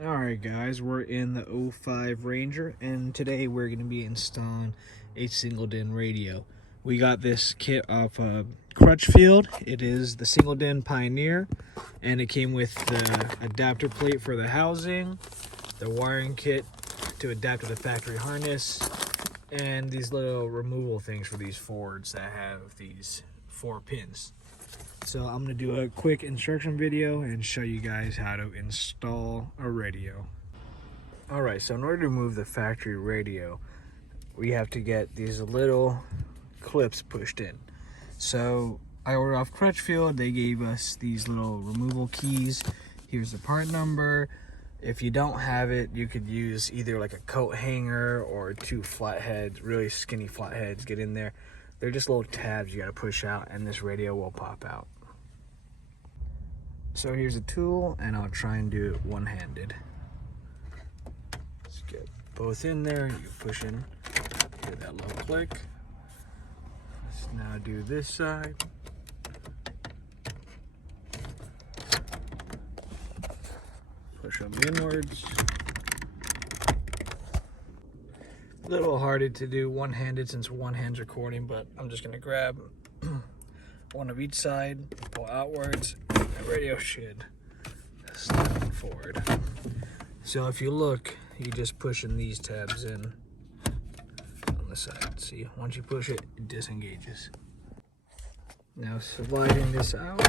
Alright guys, we're in the '05 Ranger, and today we're going to be installing a single DIN radio. We got this kit off of Crutchfield. It is the single DIN Pioneer, and it came with the adapter plate for the housing, the wiring kit to adapt to the factory harness, and these little removal things for these Fords that have these 4 pins. So I'm going to do a quick instruction video and show you guys how to install a radio. Alright, so in order to remove the factory radio, we have to get these little clips pushed in. So I ordered off Crutchfield. They gave us these little removal keys. Here's the part number. If you don't have it, you could use either like a coat hanger or 2 flatheads, really skinny flatheads. Get in there. They're just little tabs you got to push out, and this radio will pop out. So here's a tool, and I'll try and do it one-handed. Let's get both in there. You push in, give that little click. Let's now do this side. Push them inwards. A little harder to do one-handed since one hand's recording, but I'm just gonna grab one of each side, pull outwards, and the radio should slide forward. So if you look, you just pushing these tabs in on the side. See, once you push it, it disengages. Now sliding this out,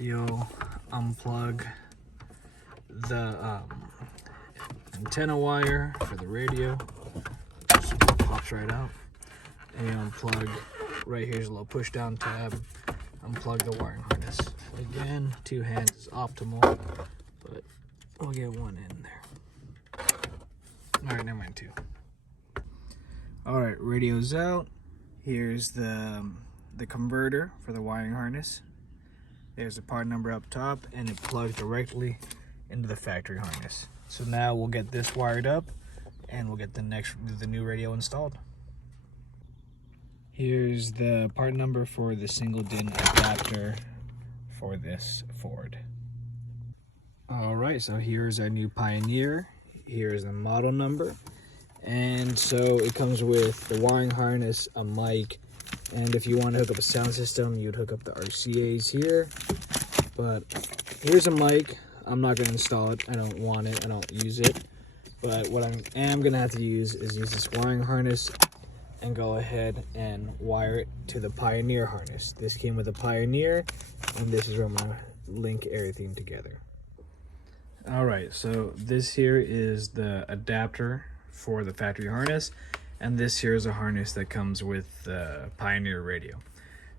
you'll unplug the antenna wire for the radio. Just pops right out. And you unplug, right here's a little push down tab. Unplug the wiring harness. Again, 2 hands is optimal, but we'll get one in there. Alright, never mind 2. Alright, radio's out. Here's the converter for the wiring harness. There's the part number up top, and it plugs directly into the factory harness. So now we'll get this wired up, and we'll get the new radio installed. Here's the part number for the single DIN adapter for this Ford. Alright, so here's our new Pioneer. Here's the model number. And so it comes with the wiring harness, a mic, and if you want to hook up a sound system, you'd hook up the RCAs here. But here's a mic. I'm not going to install it. I don't want it. I don't use it. But what I am going to have to use this wiring harness and go ahead and wire it to the Pioneer harness. This came with a Pioneer, and this is where I'm going to link everything together. Alright, so this here is the adapter for the factory harness, and this here is a harness that comes with the Pioneer radio.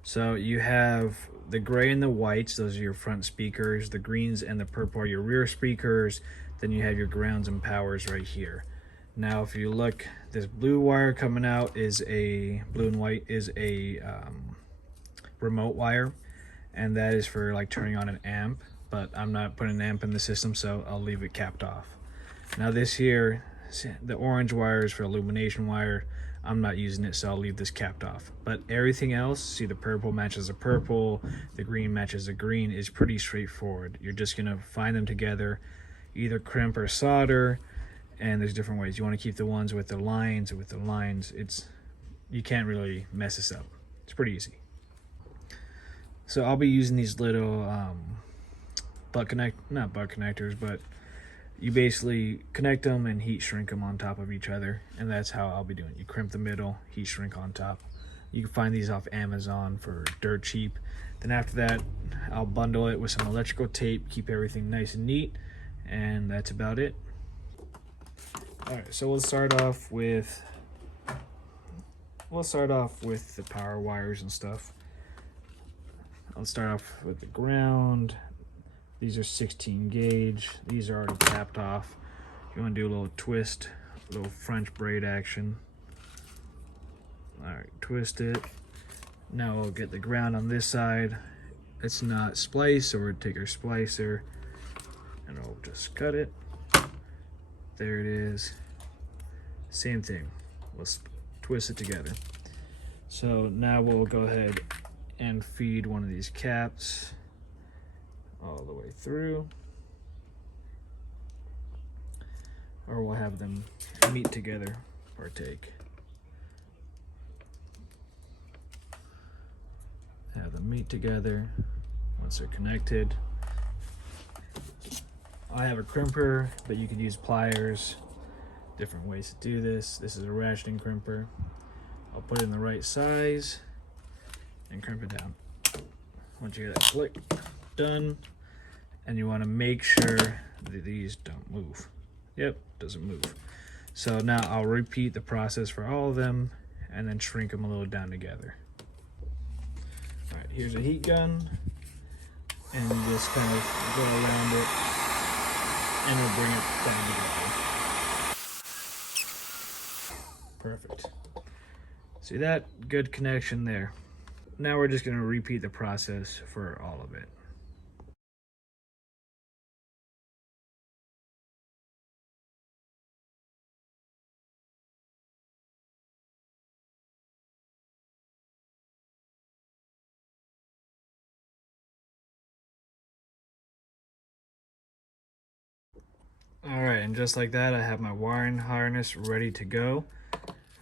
So you have the gray and the whites, those are your front speakers. The greens and the purple are your rear speakers. Then you have your grounds and powers right here. Now if you look, this blue wire coming out is blue and white is a remote wire, and that is for like turning on an amp, but I'm not putting an amp in the system, so I'll leave it capped off. Now this here, the orange wire is for illumination wire. I'm not using it, so I'll leave this capped off. But everything else, see, the purple matches the purple, the green matches the green, is pretty straightforward. You're just gonna find them together, either crimp or solder, and there's different ways. You want to keep the ones with the lines, you can't really mess this up. It's pretty easy. So I'll be using these little not butt connectors, but you basically connect them and heat shrink them on top of each other, and that's how I'll be doing it. You crimp the middle, heat shrink on top. You can find these off Amazon for dirt cheap. Then after that, I'll bundle it with some electrical tape, keep everything nice and neat, and that's about it. Alright, so we'll start off with the power wires and stuff. I'll start off with the ground. These are 16 gauge. These are already capped off. You want to do a little twist, a little French braid action. Alright, twist it. Now we'll get the ground on this side. It's not splice, so we'll take our splicer and we'll just cut it. There it is. Same thing. Let's twist it together. So now we'll go ahead and feed one of these caps all the way through. have them meet together, partake. Have them meet together once they're connected. I have a crimper, but you could use pliers. Different ways to do this. This is a ratcheting crimper. I'll put it in the right size and crimp it down. Once you get that click, done. And you want to make sure that these don't move. Yep, doesn't move. So now I'll repeat the process for all of them and then shrink them a little down together. All right, here's a heat gun, and you just kind of go around it and it'll bring it down together. Perfect. See that? Good connection there. Now we're just going to repeat the process for all of it. All right, and just like that, I have my wiring harness ready to go.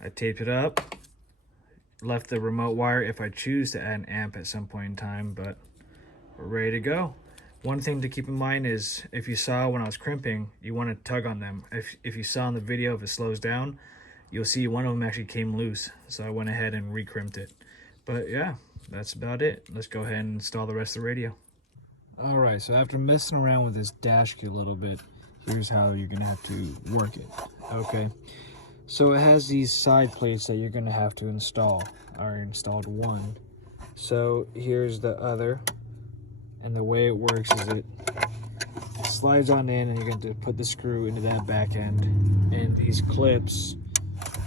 I taped it up, left the remote wire if I choose to add an amp at some point in time, but we're ready to go. One thing to keep in mind is if you saw when I was crimping, you want to tug on them. If you saw in the video, if it slows down, you'll see one of them actually came loose. So I went ahead and re-crimped it. But yeah, that's about it. Let's go ahead and install the rest of the radio. All right, so after messing around with this dash kit a little bit, here's how you're gonna have to work it. Okay, so it has these side plates that you're gonna have to install. I already installed one. So here's the other, and the way it works is it slides on in, and you're going to put the screw into that back end, and these clips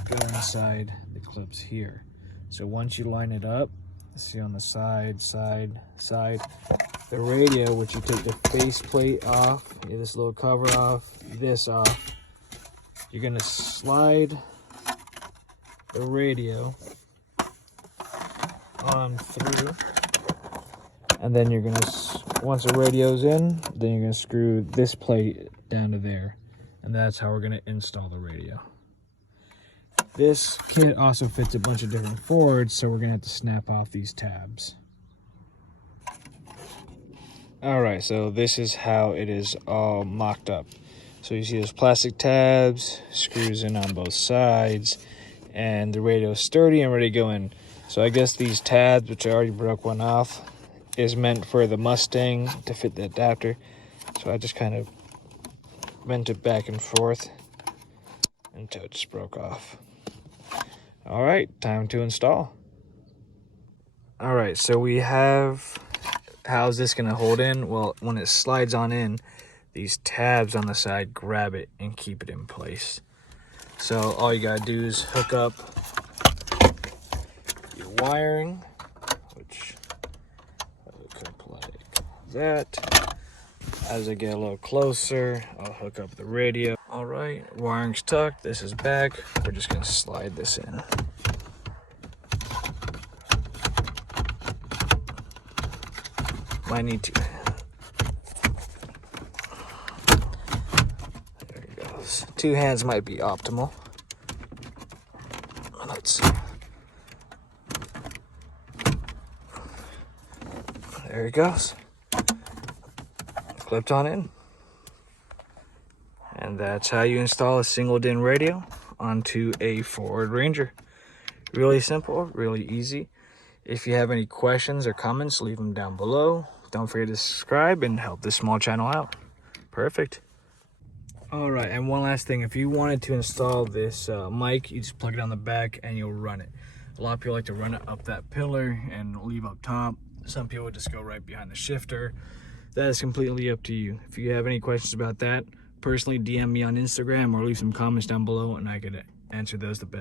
go inside the clips here. So once you line it up, see on the side, the radio, which you take the face plate off, this little cover off, this off, you're going to slide the radio on through, and then you're going to, once the radio's in, then you're going to screw this plate down to there, and that's how we're going to install the radio. This kit also fits a bunch of different Fords, so we're going to have to snap off these tabs. Alright, so this is how it is all mocked up. So you see those plastic tabs, screws in on both sides, and the radio is sturdy and ready to go in. So I guess these tabs, which I already broke one off, is meant for the Mustang to fit the adapter. So I just kind of bent it back and forth until it just broke off. Alright, time to install. Alright, so we have, how's this going to hold in? Well, when it slides on in, these tabs on the side grab it and keep it in place. So all you got to do is hook up your wiring, which I'll hook up like that. As I get a little closer, I'll hook up the radio. All right, wiring's tucked, this is back. We're just gonna slide this in. Might need to. There it goes. Two hands might be optimal. Let's see. There it goes. Clipped on in. And that's how you install a single DIN radio onto a Ford Ranger. Really simple, really easy. If you have any questions or comments, leave them down below. Don't forget to subscribe and help this small channel out. Perfect. All right, and one last thing. If you wanted to install this mic, you just plug it on the back and you'll run it. A lot of people like to run it up that pillar and leave up top. Some people just go right behind the shifter. That is completely up to you. If you have any questions about that, personally DM me on Instagram or leave some comments down below and I could answer those the best.